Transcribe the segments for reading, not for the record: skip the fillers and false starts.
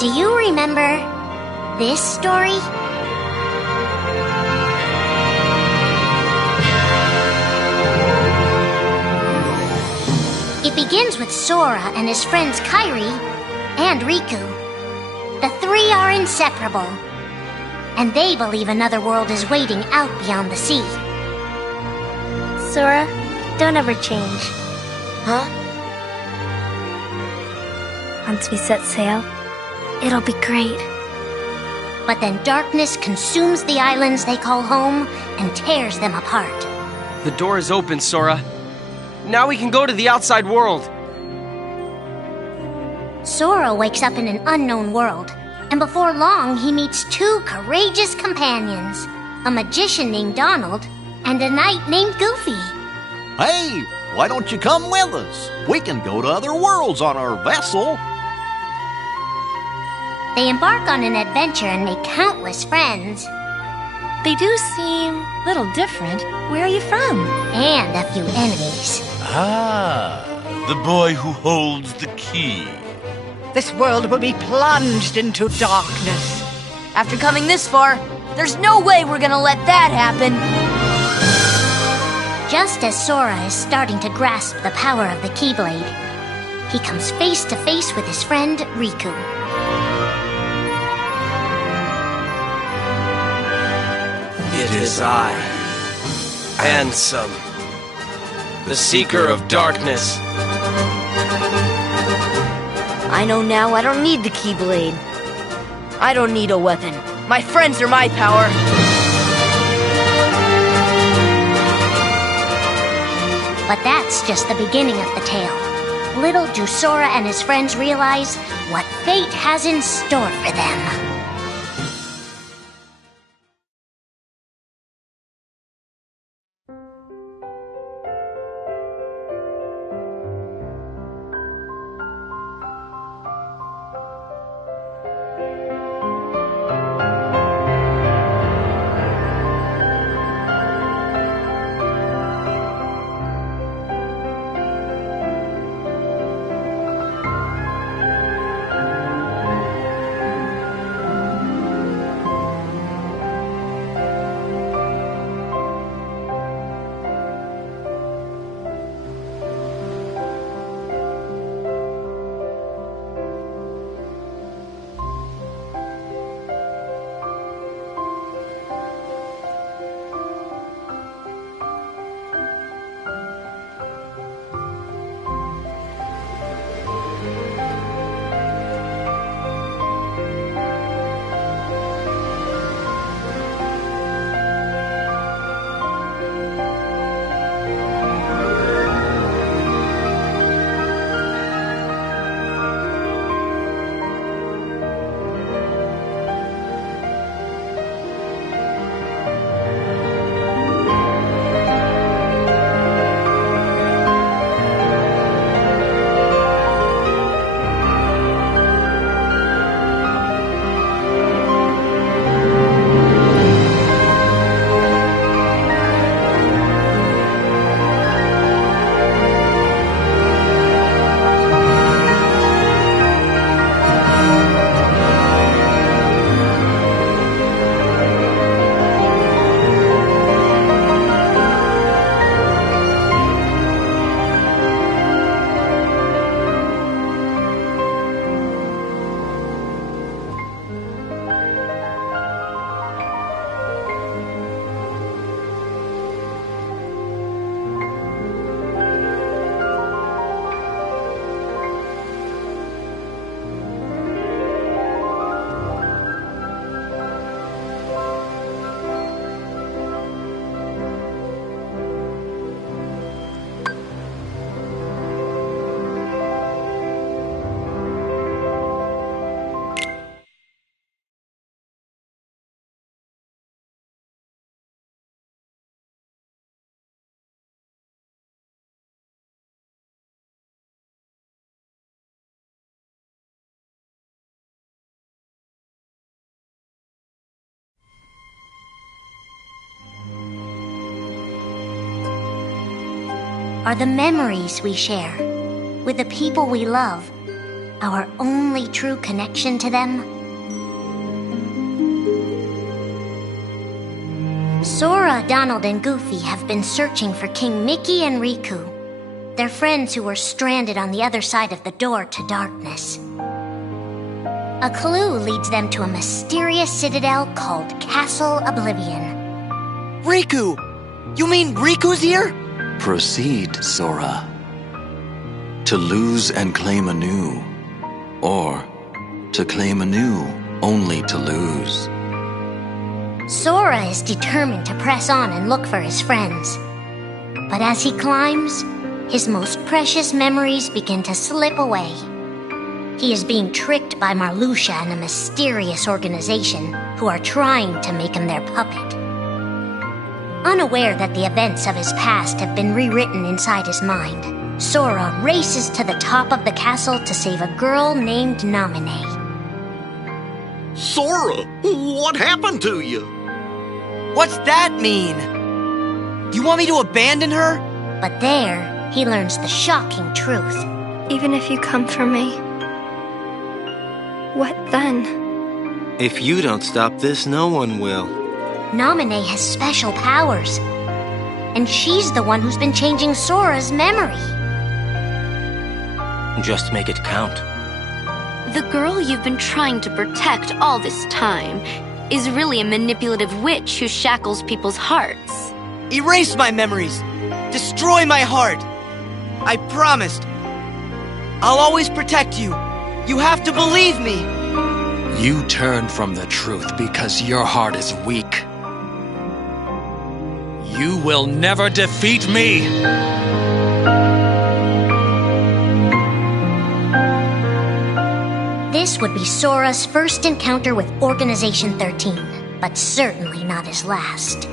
Do you remember this story? It begins with Sora and his friends Kairi and Riku. The three are inseparable, and they believe another world is waiting out beyond the sea. Sora, don't ever change. Huh? Once we set sail, it'll be great. But then darkness consumes the islands they call home and tears them apart. The door is open, Sora. Now we can go to the outside world. Sora wakes up in an unknown world, and before long he meets two courageous companions, a magician named Donald and a knight named Goofy. Hey, why don't you come with us? We can go to other worlds on our vessel. They embark on an adventure and make countless friends. They do seem a little different. Where are you from? And a few enemies. Ah, the boy who holds the key. This world will be plunged into darkness. After coming this far, there's no way we're gonna let that happen. Just as Sora is starting to grasp the power of the Keyblade, he comes face to face with his friend Riku. It is I, Ansem, the Seeker of Darkness. I know now I don't need the Keyblade. I don't need a weapon. My friends are my power. But that's just the beginning of the tale. Little do Sora and his friends realize what fate has in store for them. Are the memories we share with the people we love our only true connection to them? Sora, Donald, and Goofy have been searching for King Mickey and Riku, their friends who were stranded on the other side of the door to darkness. A clue leads them to a mysterious citadel called Castle Oblivion. Riku! You mean Riku's here? Proceed, Sora. To lose and claim anew, or to claim anew only to lose. Sora is determined to press on and look for his friends. But as he climbs, his most precious memories begin to slip away. He is being tricked by Marluxia and a mysterious organization who are trying to make him their puppet. Unaware that the events of his past have been rewritten inside his mind, Sora races to the top of the castle to save a girl named Naminé. Sora, what happened to you? What's that mean? You want me to abandon her? But there, he learns the shocking truth. Even if you come for me, what then? If you don't stop this, no one will. Naminé has special powers, and she's the one who's been changing Sora's memory. Just make it count. The girl you've been trying to protect all this time is really a manipulative witch who shackles people's hearts. Erase my memories! Destroy my heart! I promised! I'll always protect you! You have to believe me! You turn from the truth because your heart is weak. You will never defeat me! This would be Sora's first encounter with Organization 13, but certainly not his last.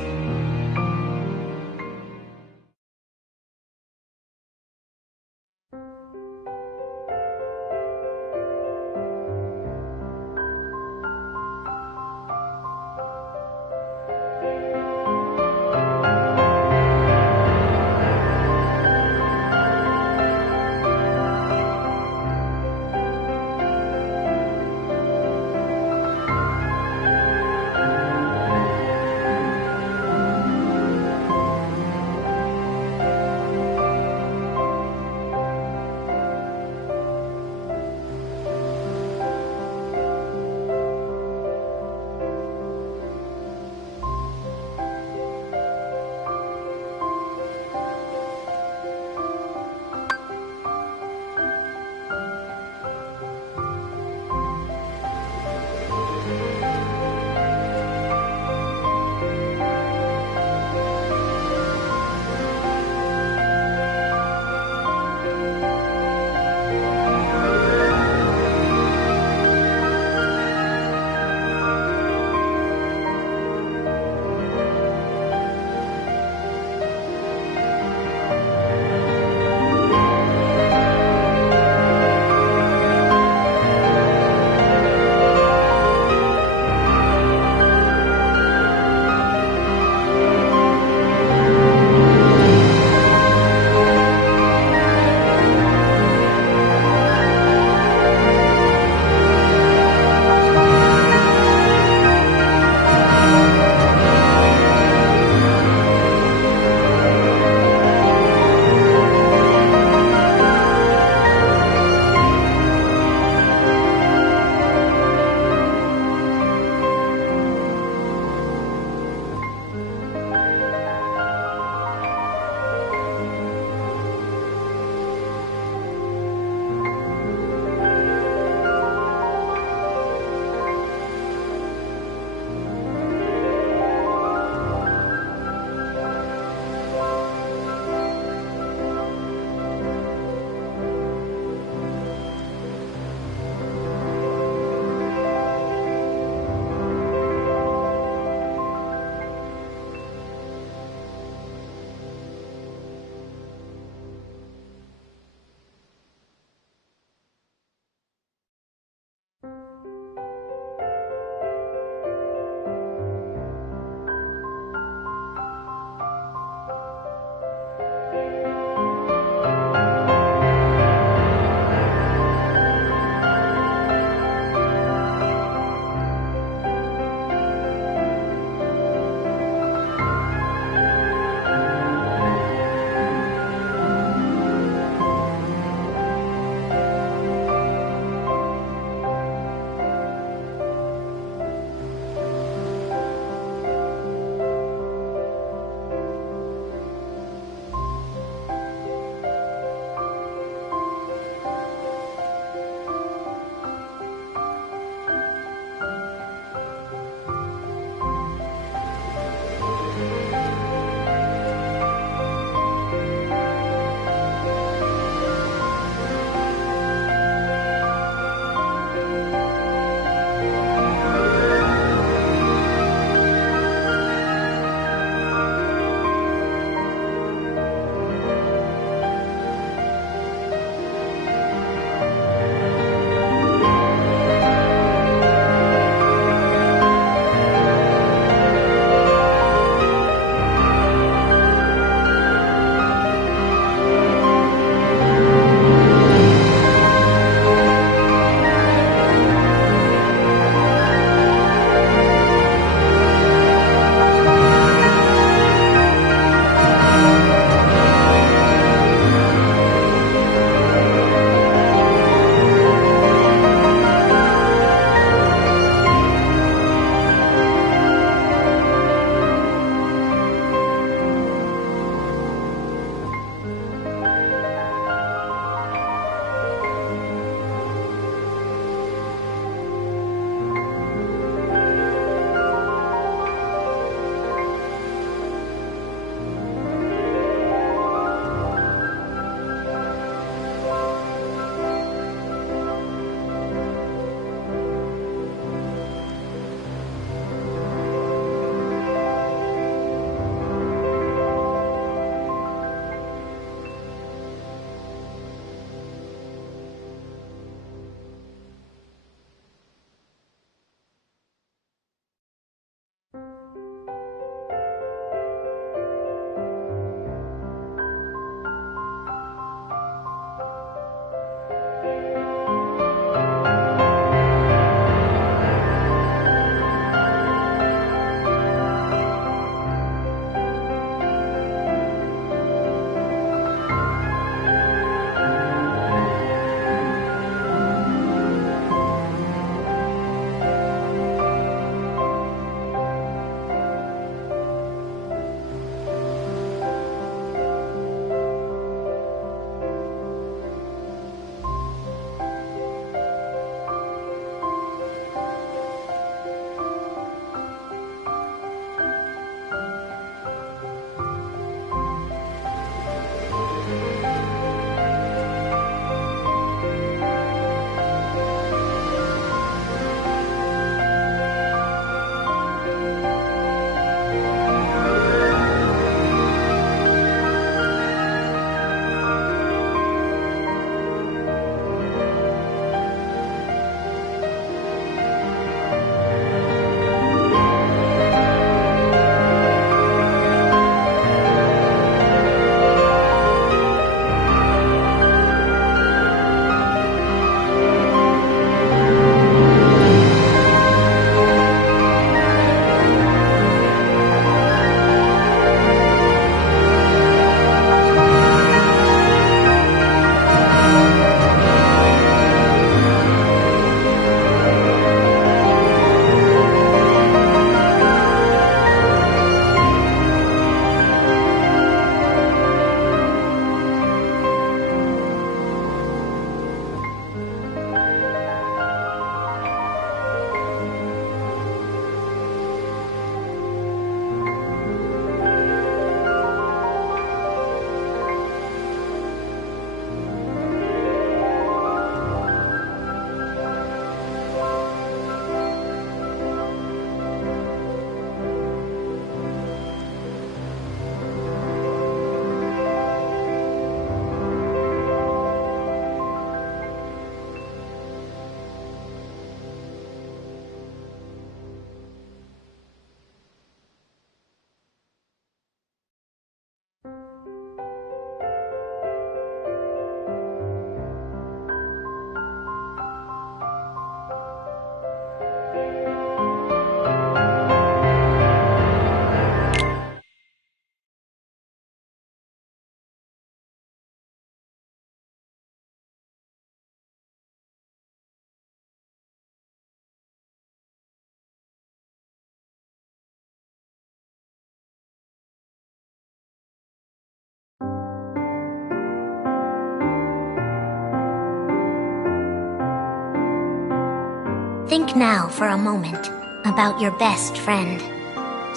Think now for a moment about your best friend.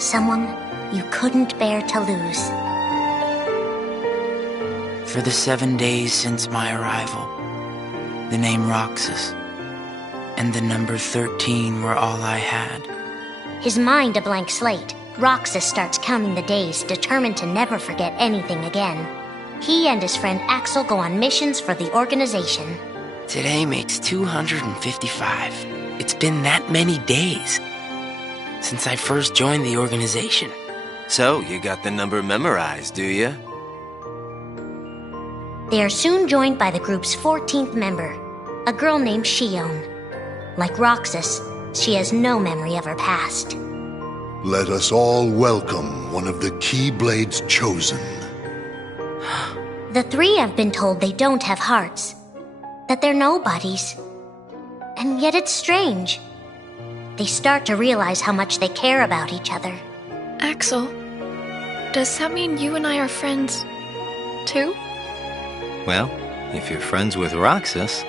Someone you couldn't bear to lose. For the 7 days since my arrival, the name Roxas and the number 13 were all I had. His mind a blank slate, Roxas starts counting the days, determined to never forget anything again. He and his friend Axel go on missions for the organization. Today makes 255. It's been that many days since I first joined the organization. So, you got the number memorized, do you? They are soon joined by the group's 14th member, a girl named Shion. Like Roxas, she has no memory of her past. Let us all welcome one of the Keyblades chosen. The three have been told they don't have hearts, that they're nobodies. And yet it's strange. They start to realize how much they care about each other. Axel, does that mean you and I are friends, too? Well, if you're friends with Roxas,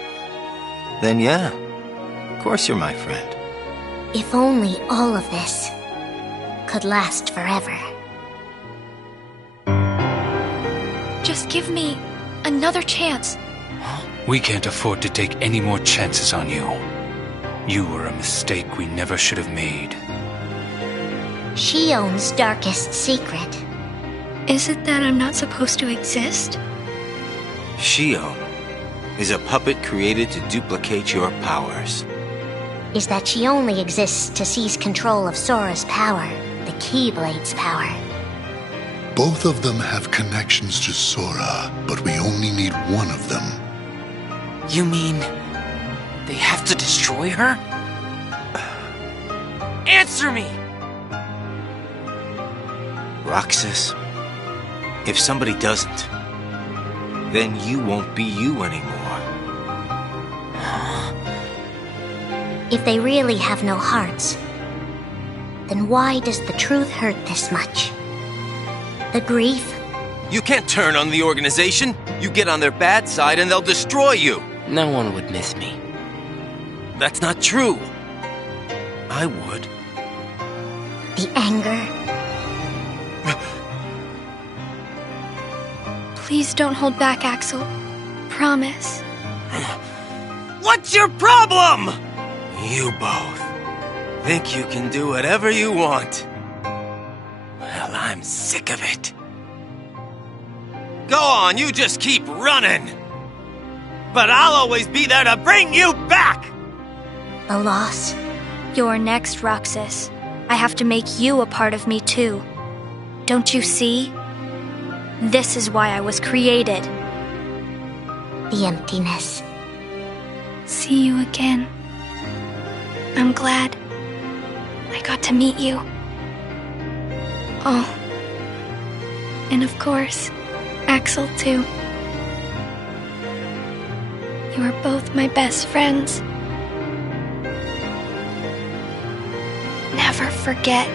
then yeah, of course you're my friend. If only all of this could last forever. Just give me another chance. We can't afford to take any more chances on you. You were a mistake we never should have made. Shion's darkest secret. Is it that I'm not supposed to exist? Shion is a puppet created to duplicate your powers. Is that she only exists to seize control of Sora's power, the Keyblade's power. Both of them have connections to Sora, but we only need one of them. You mean they have to destroy her? Answer me! Roxas, if somebody doesn't, then you won't be you anymore. If they really have no hearts, then why does the truth hurt this much? The grief? You can't turn on the organization. You get on their bad side and they'll destroy you. No one would miss me. That's not true. I would. The anger? Please don't hold back, Axel. Promise. What's your problem? You both think you can do whatever you want. Well, I'm sick of it. Go on, you just keep running. But I'll always be there to bring you back! The loss? You're next, Roxas. I have to make you a part of me, too. Don't you see? This is why I was created. The emptiness. See you again. I'm glad I got to meet you. Oh. And of course, Axel, too. You are both my best friends. Never forget.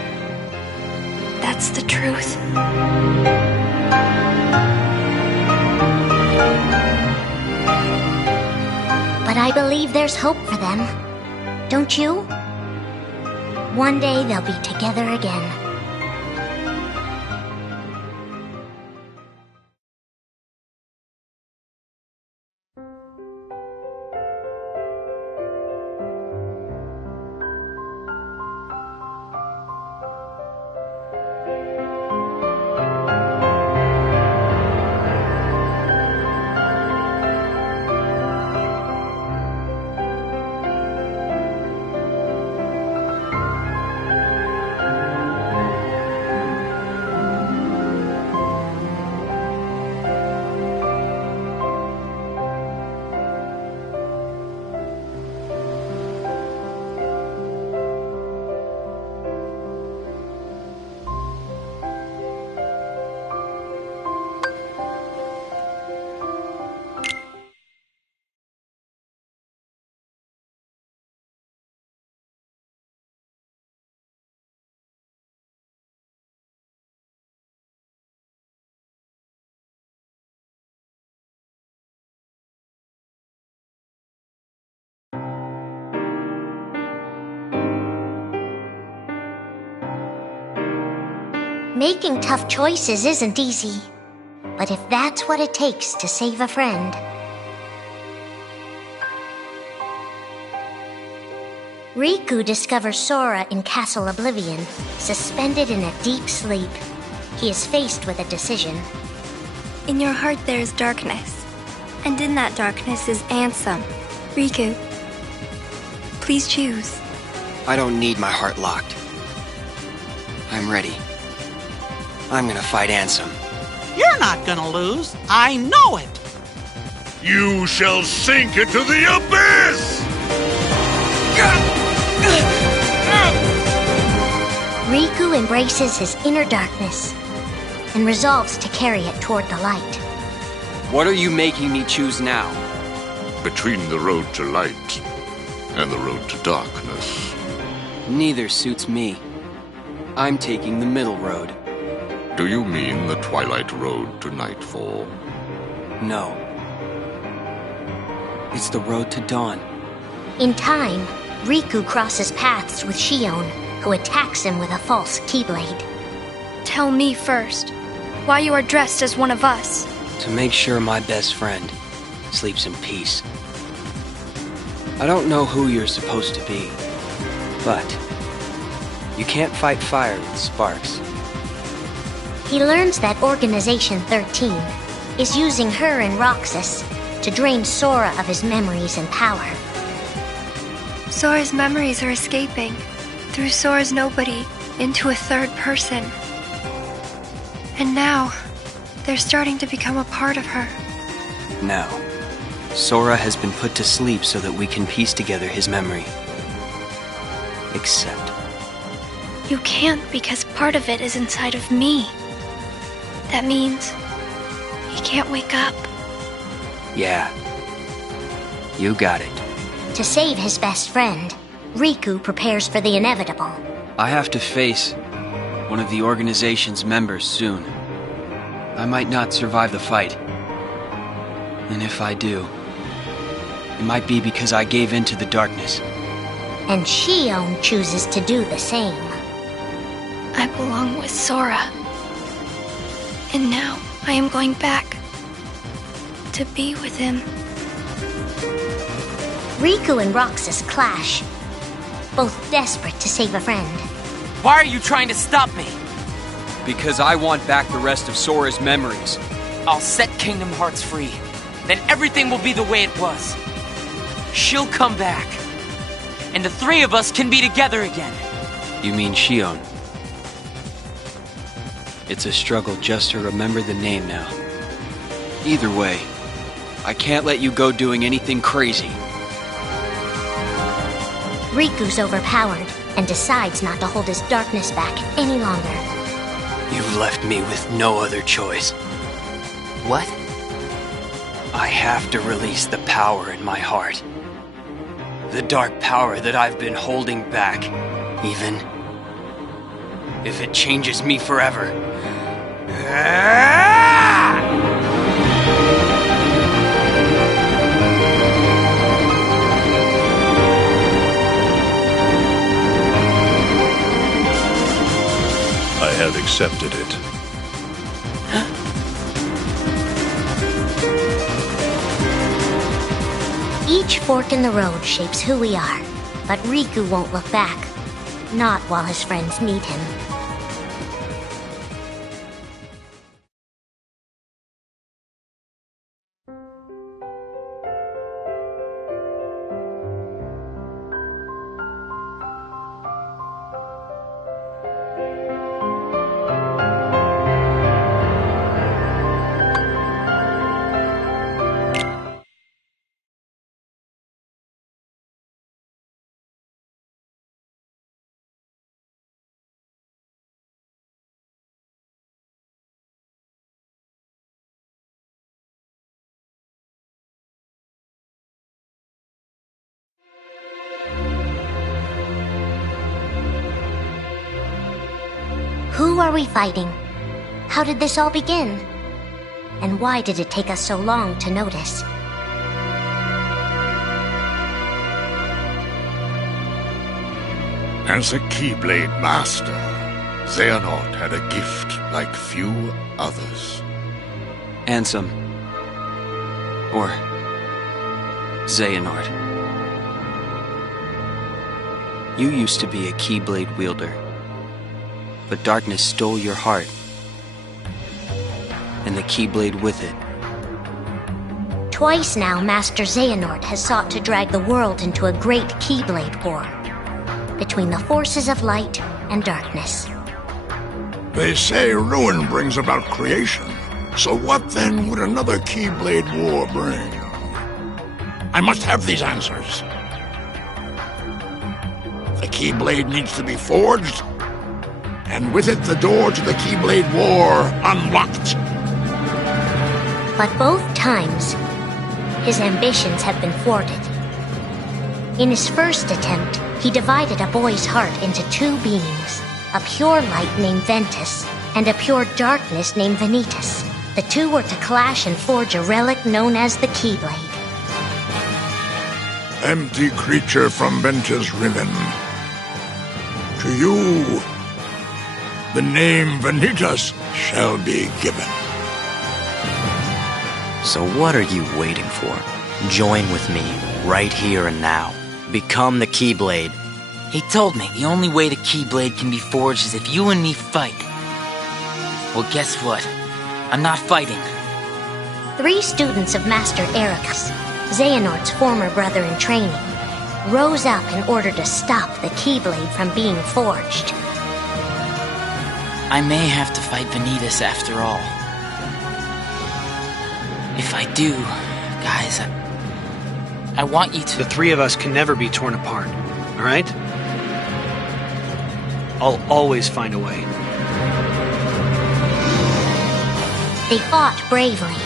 That's the truth. But I believe there's hope for them. Don't you? One day they'll be together again. Making tough choices isn't easy, but if that's what it takes to save a friend... Riku discovers Sora in Castle Oblivion, suspended in a deep sleep. He is faced with a decision. In your heart there is darkness, and in that darkness is Ansem. Riku, please choose. I don't need my heart locked. I'm ready. I'm gonna fight Ansem. You're not gonna lose. I know it. You shall sink into the abyss! Riku embraces his inner darkness and resolves to carry it toward the light. What are you making me choose now? Between the road to light and the road to darkness. Neither suits me. I'm taking the middle road. Do you mean the twilight road to nightfall? No. It's the road to dawn. In time, Riku crosses paths with Shion, who attacks him with a false Keyblade. Tell me first, why you are dressed as one of us. To make sure my best friend sleeps in peace. I don't know who you're supposed to be, but you can't fight fire with sparks. He learns that Organization 13 is using her and Roxas to drain Sora of his memories and power. Sora's memories are escaping through Sora's nobody into a third person. And now, they're starting to become a part of her. Now, Sora has been put to sleep so that we can piece together his memory. Except... You can't because part of it is inside of me. That means he can't wake up. Yeah. You got it. To save his best friend, Riku prepares for the inevitable. I have to face one of the organization's members soon. I might not survive the fight. And if I do, it might be because I gave in to the darkness. And Shion chooses to do the same. I belong with Sora. And now I am going back to be with him. Riku and Roxas clash, both desperate to save a friend. Why are you trying to stop me? Because I want back the rest of Sora's memories. I'll set Kingdom Hearts free. Then everything will be the way it was. She'll come back. And the three of us can be together again. You mean Shion? It's a struggle just to remember the name now. Either way, I can't let you go doing anything crazy. Riku's overpowered and decides not to hold his darkness back any longer. You've left me with no other choice. What? I have to release the power in my heart. The dark power that I've been holding back, even if it changes me forever. I have accepted it. Each fork in the road shapes who we are, but Riku won't look back. Not while his friends need him. Who are we fighting? How did this all begin? And why did it take us so long to notice? As a Keyblade Master, Xehanort had a gift like few others. Ansem. Or Xehanort. You used to be a Keyblade wielder, but darkness stole your heart, and the Keyblade with it. Twice now, Master Xehanort has sought to drag the world into a great Keyblade war between the forces of light and darkness. They say ruin brings about creation. So what then would another Keyblade war bring? I must have these answers. The Keyblade needs to be forged, and with it the door to the Keyblade war unlocked. But both times, his ambitions have been thwarted. In his first attempt, he divided a boy's heart into two beings, a pure light named Ventus, and a pure darkness named Vanitas. The two were to clash and forge a relic known as the Keyblade. Empty creature from Ventus Riven. To you, the name Vanitas shall be given. So what are you waiting for? Join with me, right here and now. Become the Keyblade. He told me the only way the Keyblade can be forged is if you and me fight. Well, guess what? I'm not fighting. 3 students of Master Ericus, Xehanort's former brother in training, rose up in order to stop the Keyblade from being forged. I may have to fight Vanitas after all. If I do, guys, I want you to... The 3 of us can never be torn apart, all right? I'll always find a way. They fought bravely,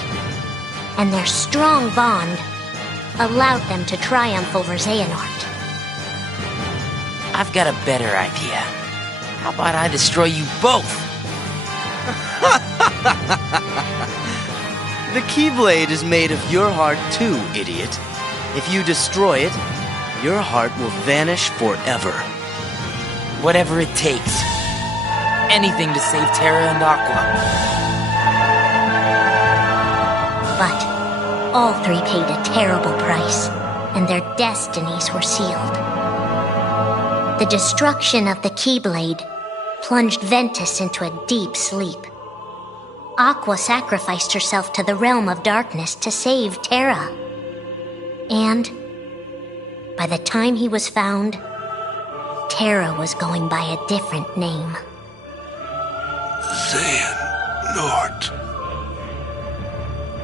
and their strong bond allowed them to triumph over Xehanort. I've got a better idea. How about I destroy you both? The Keyblade is made of your heart too, idiot. If you destroy it, your heart will vanish forever. Whatever it takes. Anything to save Terra and Aqua. But all 3 paid a terrible price, and their destinies were sealed. The destruction of the Keyblade plunged Ventus into a deep sleep. Aqua sacrificed herself to the realm of darkness to save Terra. And by the time he was found, Terra was going by a different name. Xehanort.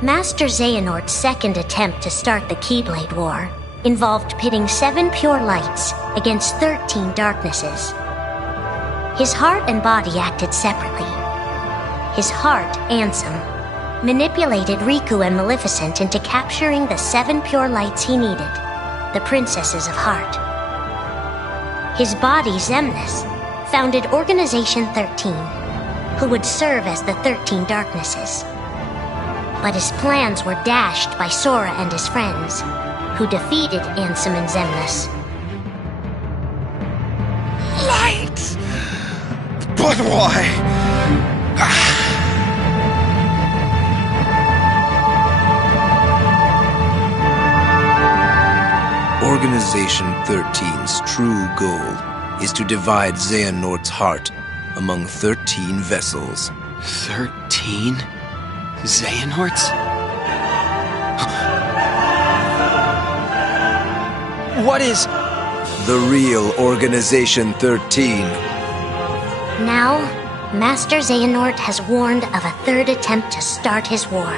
Master Xehanort's second attempt to start the Keyblade War involved pitting 7 pure lights against 13 darknesses. His heart and body acted separately. His heart, Ansem, manipulated Riku and Maleficent into capturing the 7 pure lights he needed, the Princesses of Heart. His body, Xemnas, founded Organization 13, who would serve as the 13 darknesses. But his plans were dashed by Sora and his friends, who defeated Ansem and Xemnas. Light! But why? Organization 13's true goal is to divide Xehanort's heart among 13 vessels. 13? Xehanorts? What is... The real Organization 13. Now, Master Xehanort has warned of a 3rd attempt to start his war.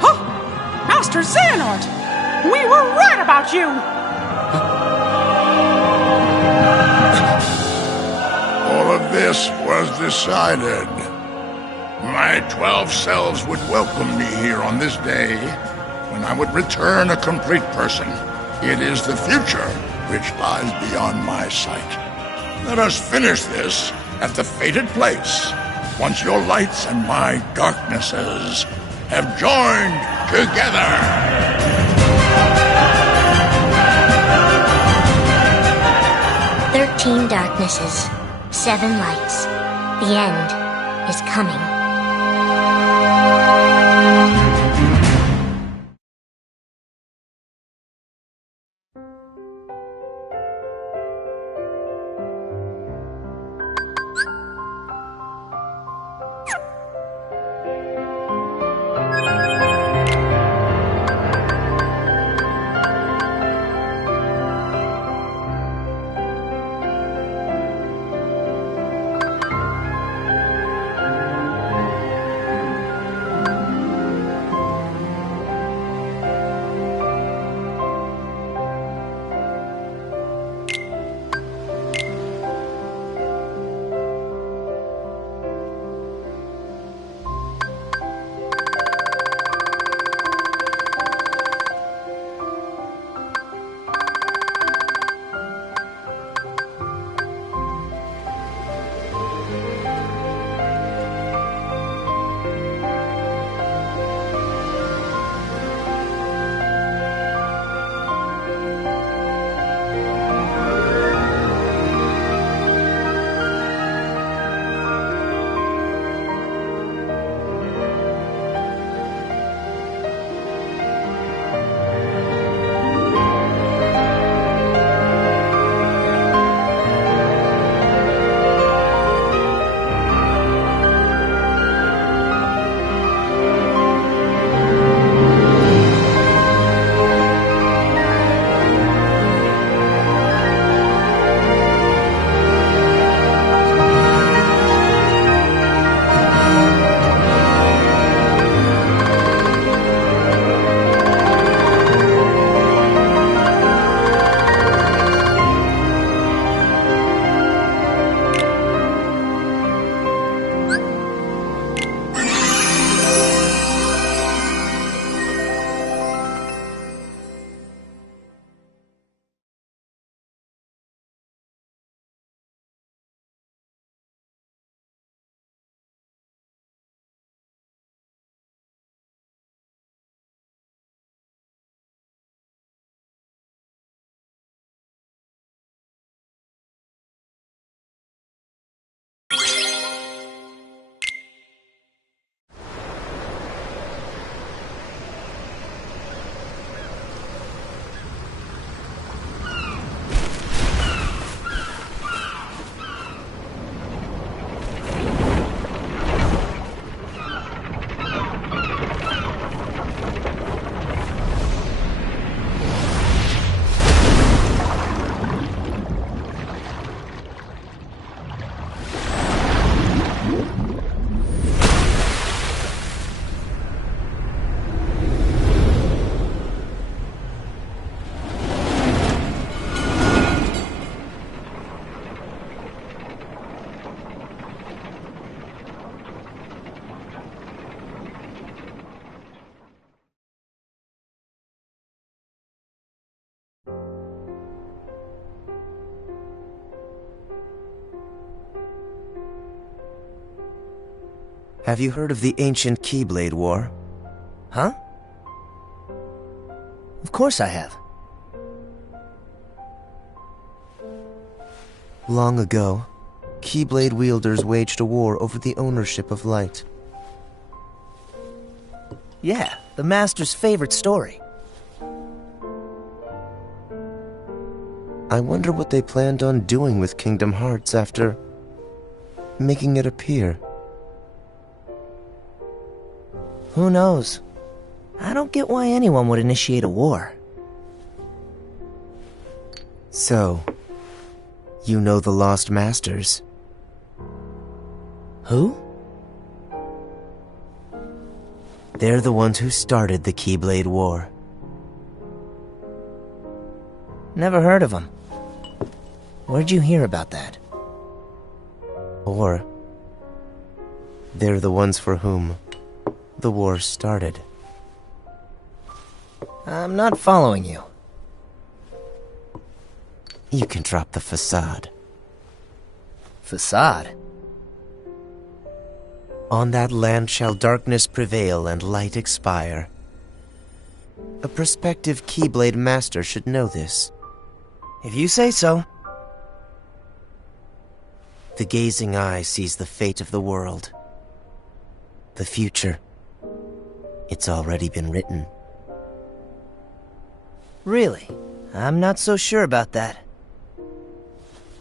Huh? Master Xehanort! We were right about you! All of this was decided. My 12 selves would welcome me here on this day, when I would return a complete person. It is the future which lies beyond my sight. Let us finish this at the fated place, once your lights and my darknesses have joined together. 13 darknesses, 7 lights. The end is coming. Have you heard of the ancient Keyblade War? Huh? Of course I have. Long ago, Keyblade wielders waged a war over the ownership of light. Yeah, the Master's favorite story. I wonder what they planned on doing with Kingdom Hearts after making it appear. Who knows? I don't get why anyone would initiate a war. So, you know the Lost Masters? Who? They're the ones who started the Keyblade War. Never heard of them. Where'd you hear about that? Or, they're the ones for whom the war started. I'm not following you. You can drop the facade. Facade? On that land shall darkness prevail and light expire. A prospective Keyblade master should know this. If you say so. The gazing eye sees the fate of the world. The future. It's already been written. Really? I'm not so sure about that.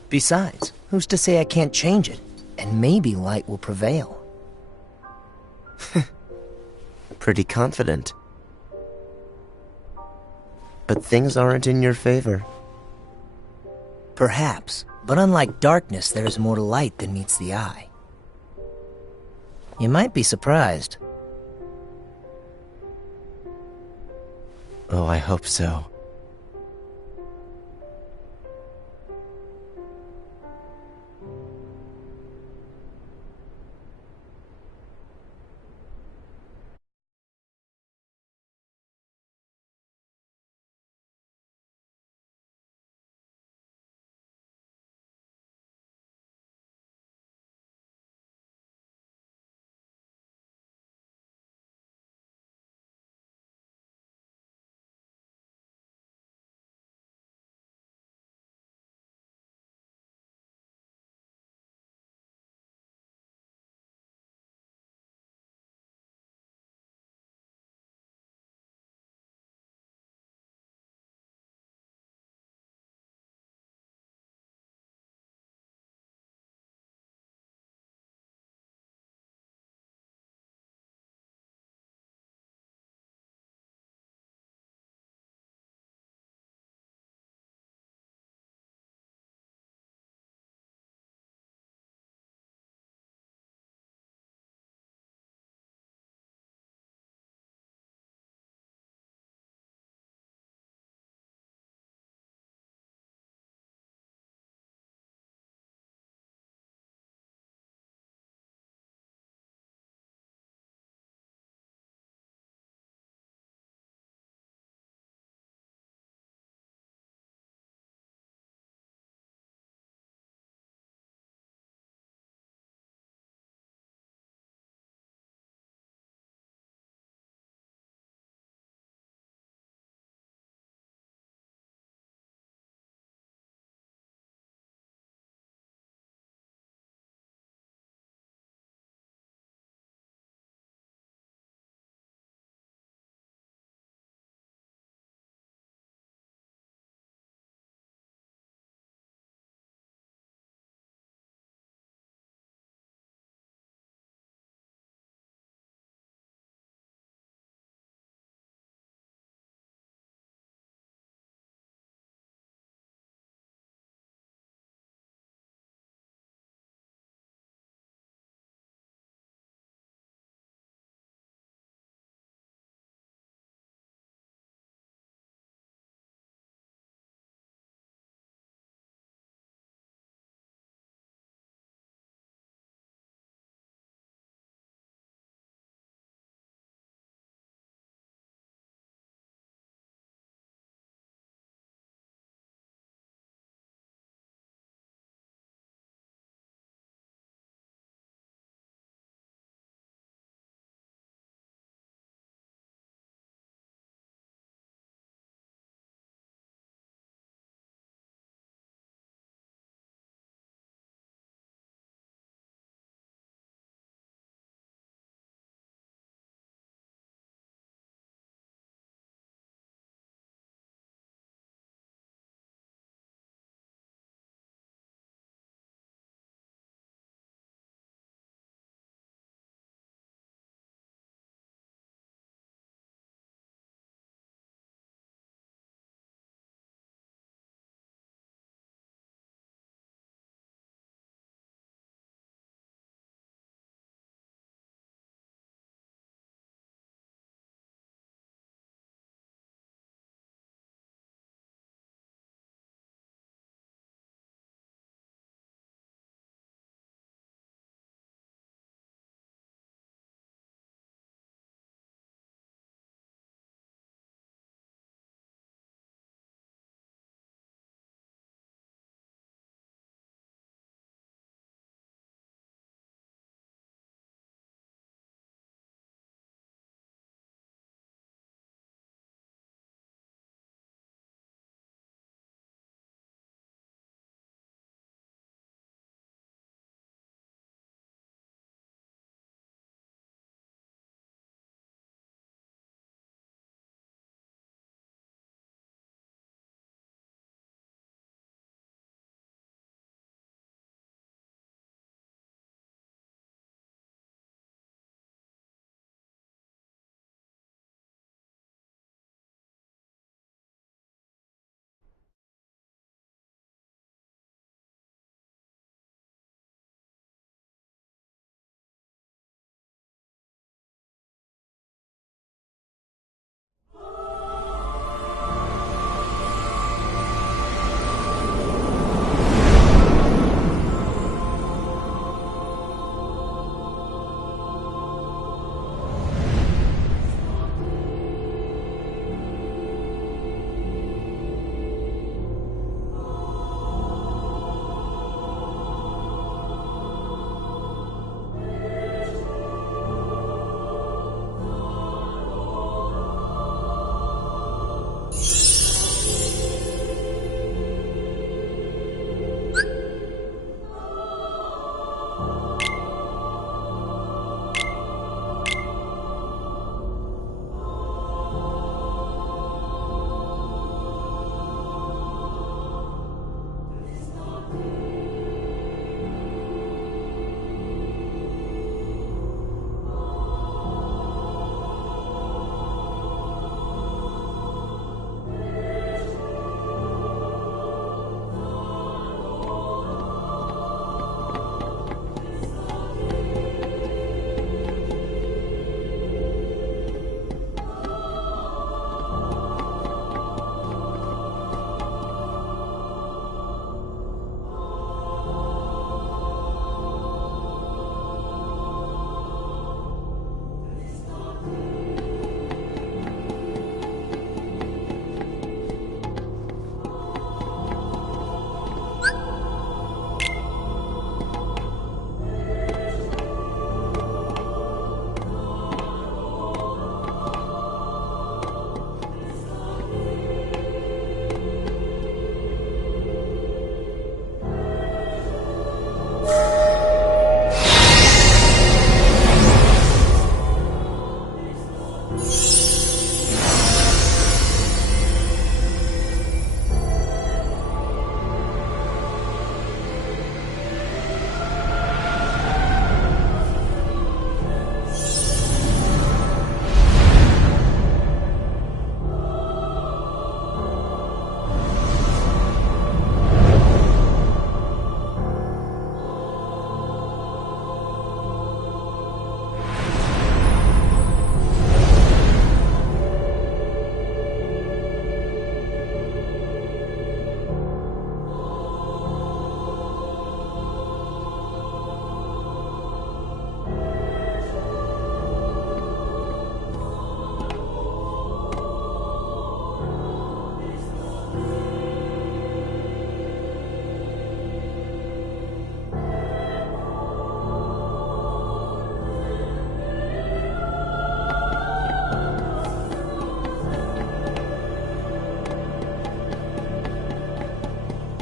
Besides, who's to say I can't change it? And maybe light will prevail. Pretty confident. But things aren't in your favor. Perhaps, but unlike darkness, there is more to light than meets the eye. You might be surprised. Oh, I hope so.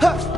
Yeah.